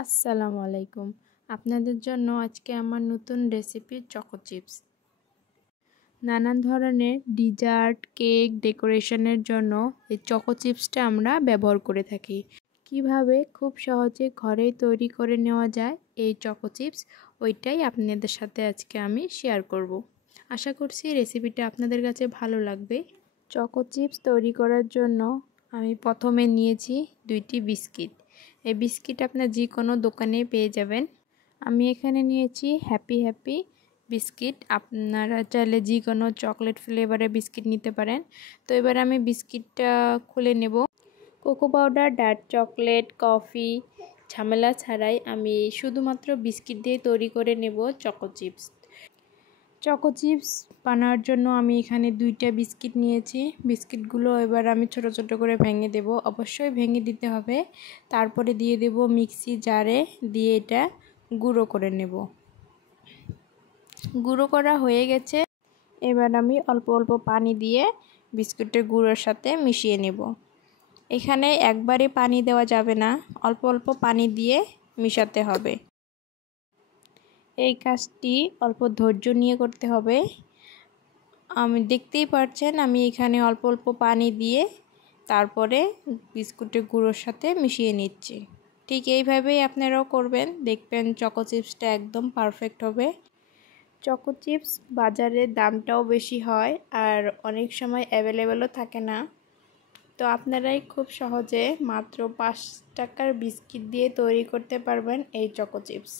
আসসালামু আলাইকুম। আপনাদের জন্য আজকে আমার নতুন রেসিপি চকো চিপস। নানান ধরনের ডিজার্ট, কেক, ডেকোরেশনের জন্য এই চকো চিপসটা আমরা ব্যবহার করে থাকি। কিভাবে খুব সহজে ঘরেই তৈরি করে নেওয়া যায় এই চকো চিপস, ওইটাই আপনাদের সাথে আজকে আমি শেয়ার করব। আশা করছি রেসিপিটা আপনাদের কাছে ভালো লাগবে। চকো চিপস তৈরি করার জন্য আমি প্রথমে নিয়েছি 2টি বিস্কিট। এই বিস্কিট আপনার যে কোনো দোকানে পেয়ে যাবেন। আমি এখানে নিয়েছি হ্যাপি বিস্কিট। আপনারা চাইলে যে কোনো চকলেট ফ্লেভারের বিস্কিট নিতে পারেন। তো এবার আমি বিস্কিটটা খুলে নেব। Cocoa powder, dark chocolate, coffee ঝামেলা ছাড়াই আমি শুধুমাত্র বিস্কিট দিয়ে তৈরি করে নেব চকো চিপস। চকো চিপস বানানোর জন্য আমি এখানে 2টা বিস্কিট নিয়েছি। বিস্কিটগুলো এবার আমি ছোট ছোট করে ভেঙে দেব। অবশ্যই ভেঙে দিতে হবে। তারপরে দিয়ে দেব মিক্সি জারে, দিয়ে এটা গুঁড়ো করে নেব। গুঁড়ো করা হয়ে গেছে। এবার আমি অল্প অল্প পানি দিয়ে বিস্কুটের গুঁড়োর সাথে মিশিয়ে নেব। এখানে একবারে পানি দেওয়া যাবে না, অল্প অল্প পানি দিয়ে মিশাতে হবে। এই কাজটি অল্প ধৈর্য নিয়ে করতে হবে। আমি দেখতেই পাচ্ছেন আমি এখানে অল্প অল্প পানি দিয়ে তারপরে বিস্কুটের গুঁড়োর সাথে মিশিয়ে নিচ্ছি। ঠিক এইভাবেই আপনারাও করবেন, দেখবেন চকো চিপসটা একদম পারফেক্ট হবে। চকো চিপস বাজারের দামটাও বেশি হয় আর অনেক সময় অ্যাভেলেবেলও থাকে না। তো আপনারাই খুব সহজে মাত্র 5 টাকার বিস্কিট দিয়ে তৈরি করতে পারবেন এই চকো চিপস।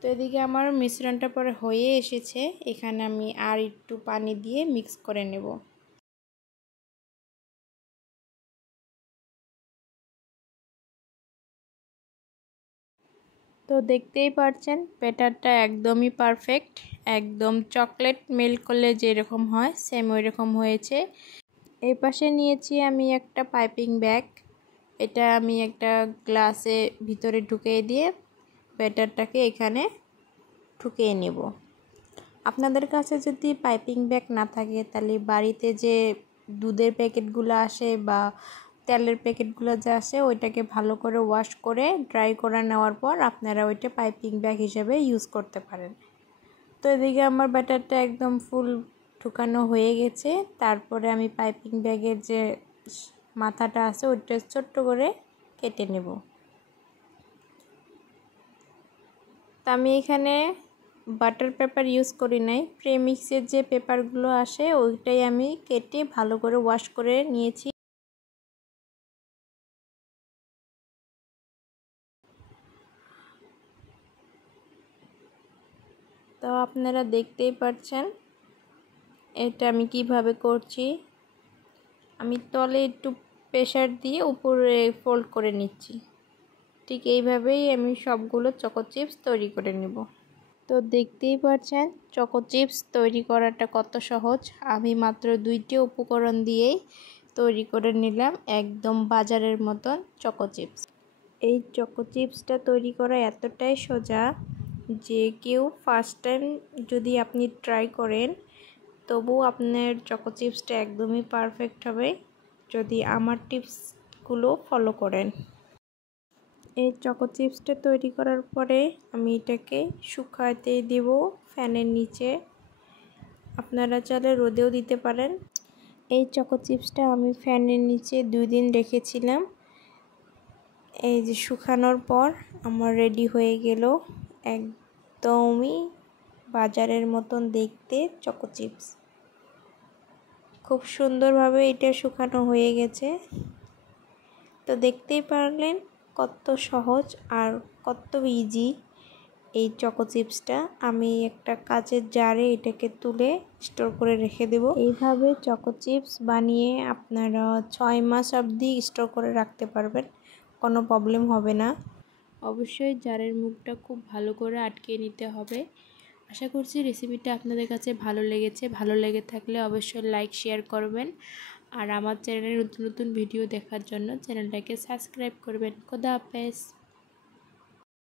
তো এদিকে আমার মিশ্রণটা পরে হয়ে এসেছে। এখানে আমি আর একটু পানি দিয়ে মিক্স করে নেব। তো দেখতেই পাচ্ছেন ব্যাটারটা একদমই পারফেক্ট, একদম চকলেট মেল্ট করলে যেরকম হয় সেম ওই রকম হয়েছে। এই পাশে নিয়েছি আমি একটা পাইপিং ব্যাগ। এটা আমি একটা গ্লাসে ভিতরে ঢুকিয়ে দিয়ে ব্যাটারটাকে এখানে ঢুকিয়ে নেব। আপনাদের কাছে যদি পাইপিং ব্যাগ না থাকে তাহলে বাড়িতে যে দুধের প্যাকেটগুলো আসে বা তেলের প্যাকেটগুলো যে আসে ওইটাকে ভালো করে ওয়াশ করে ড্রাই করে নেওয়ার পর আপনারা ওইটা পাইপিং ব্যাগ হিসেবে ইউজ করতে পারেন। তো এদিকে আমার ব্যাটারটা একদম ফুল ঢুকানো হয়ে গেছে। তারপরে আমি পাইপিং ব্যাগের যে মাথাটা আছে ওইটা ছোট্ট করে কেটে নেব। তা আমি এখানে বাটার পেপার ইউজ করি নাই, প্রেমিক্সের যে পেপারগুলো আসে ওইটাই আমি কেটে ভালো করে ওয়াশ করে নিয়েছি। তো আপনারা দেখতেই পাচ্ছেন এটা আমি কিভাবে করছি। আমি তলে একটু প্রেসার দিয়ে উপরে ফোল্ড করে নিচ্ছি। ঠিক এইভাবেই আমি সবগুলো চকো চিপস তৈরি করে নেব। তো দেখতেই পাচ্ছেন চকো চিপস তৈরি করাটা কত সহজ। আমি মাত্র 2টি উপকরণ দিয়েই তৈরি করে নিলাম একদম বাজারের মতন চকো চিপস। এই চকো চিপসটা তৈরি করা এতটাই সোজা যে কেউ ফার্স্ট টাইম যদি আপনি ট্রাই করেন তবু আপনার চকো চিপসটা একদমই পারফেক্ট হবে যদি আমার টিপসগুলো ফলো করেন। এই চকো চিপসটা তৈরি করার পরে আমি এটাকে শুকাতে দেব ফ্যানের নিচে। আপনারা চাইলে রোদেও দিতে পারেন। এই চকো চিপসটা আমি ফ্যানের নিচে 2 দিন রেখেছিলাম। এই যে শুকানোর পর আমার রেডি হয়ে গেল একদমই বাজারের মতন দেখতে চকো চিপস। খুব সুন্দরভাবে এটা শুকানো হয়ে গেছে। তো দেখতেই পারলেন কত সহজ আর কত ইজি এই চকো চিপসটা। আমি একটা কাচের জারে এটাকে তুলে স্টোর করে রেখে দেব। এইভাবে চকো চিপস বানিয়ে আপনারা 6 মাস অবধি স্টোর করে রাখতে পারবেন, কোনো প্রবলেম হবে না। অবশ্যই জারের মুখটা খুব ভালো করে আটকে নিতে হবে। আশা করছি রেসিপিটা আপনাদের কাছে ভালো লেগেছে। ভালো লেগে থাকলে অবশ্যই লাইক শেয়ার করবেন আর আমার চ্যানেলে নতুন নতুন ভিডিও দেখার জন্য চ্যানেলটাকে সাবস্ক্রাইব করবেন। খোদা হাফেজ।